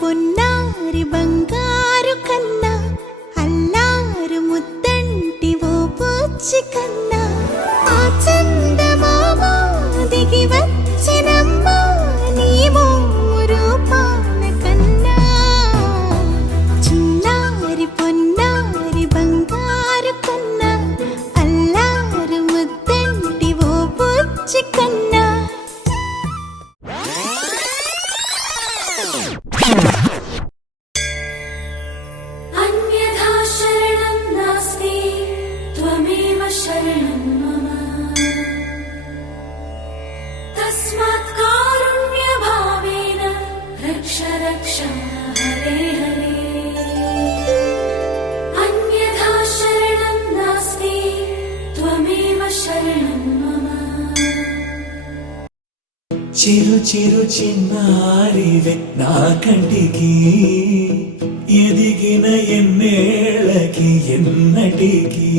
పొన్నారి బంగారు కన్నా అల్లారు ముద్దంటి ఓ పూచి కన్నా ఆ చందమామ దిగి వచ్చినమ్మా నీ రూపాల కన్నా చిన్నారి పొన్నారి బంగారు కన్నా అల్లారు ముద్దంటి ఓ పూచి కన్నా अन्यथा शरणं नास्ति त्वमेव शरणं मम तस्मात् कारुण्यभावेन रक्ष रक्ष हरे हरे अन्यथा शरणं नास्ति त्वमेव शरणं मम చిరు చిరు చిన్నారివే నా కంటికి ఎదిగిన ఎన్నేళ్ళకి ఎన్నటికి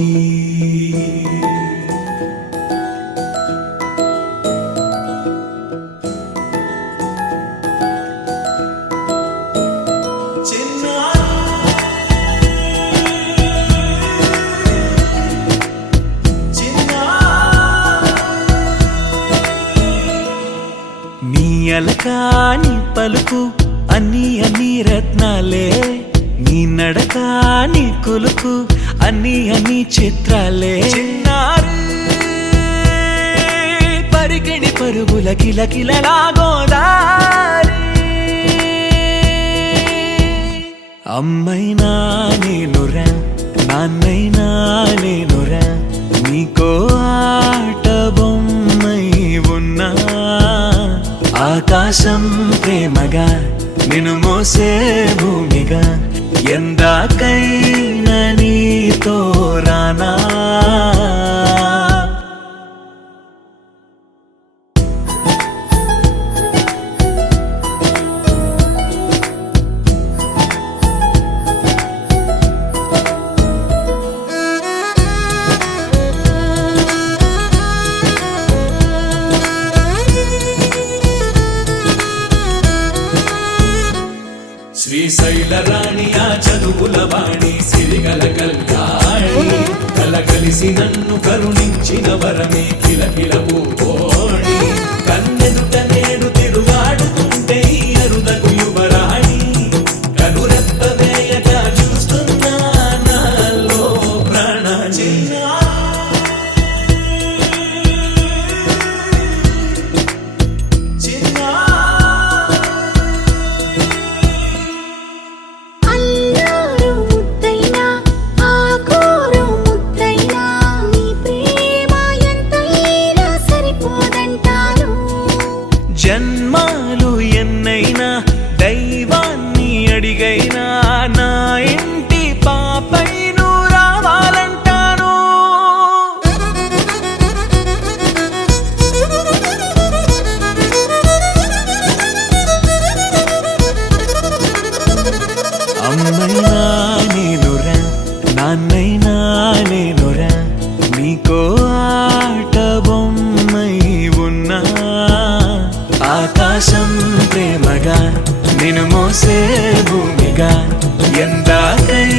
నీ అలకాని పలుకు అన్ని అన్ని రత్నాలే నీ నడకాని కులుకు అన్ని అన్ని చిత్రాలే చిన్నారు పరికిణి పరుగుల కిలకిలలాగోదారి అమ్మైనా నేనురా నాన్నైనా నేనురా నీకో ఆట బొమ్మై ఉన్నా ఆకాశం ప్రేమగా నిన్ను మోసే భూమిగా ఎందాకైనా నీతో రానా శ్రీశైల రాణి ఆ చదువుల వాణి సిరిగల కల్యాణి కలగలిసి నన్ను కరుణించిన వరమే కిలకిల పూకోణి కన్నెదుట నేడు తిరుగాడుతుంటే ఈ అరుదకు యువరాణి కనురెప్ప వేయక చూస్తున్నా నాలో ప్రాణ జన్మాలు ఎన్నైనా దైవాన్ని అడిగైనా నా ఇంటి పాపై నువ్వు రావాలంటాను అమ్మైనా నేనురా నాన్నైనా నేనురా నీకో ఆట బొమ్మై ఉన్నా ఆకాశం ప్రేమగా నిన్ను మోసే భూమిగా ఎందాకై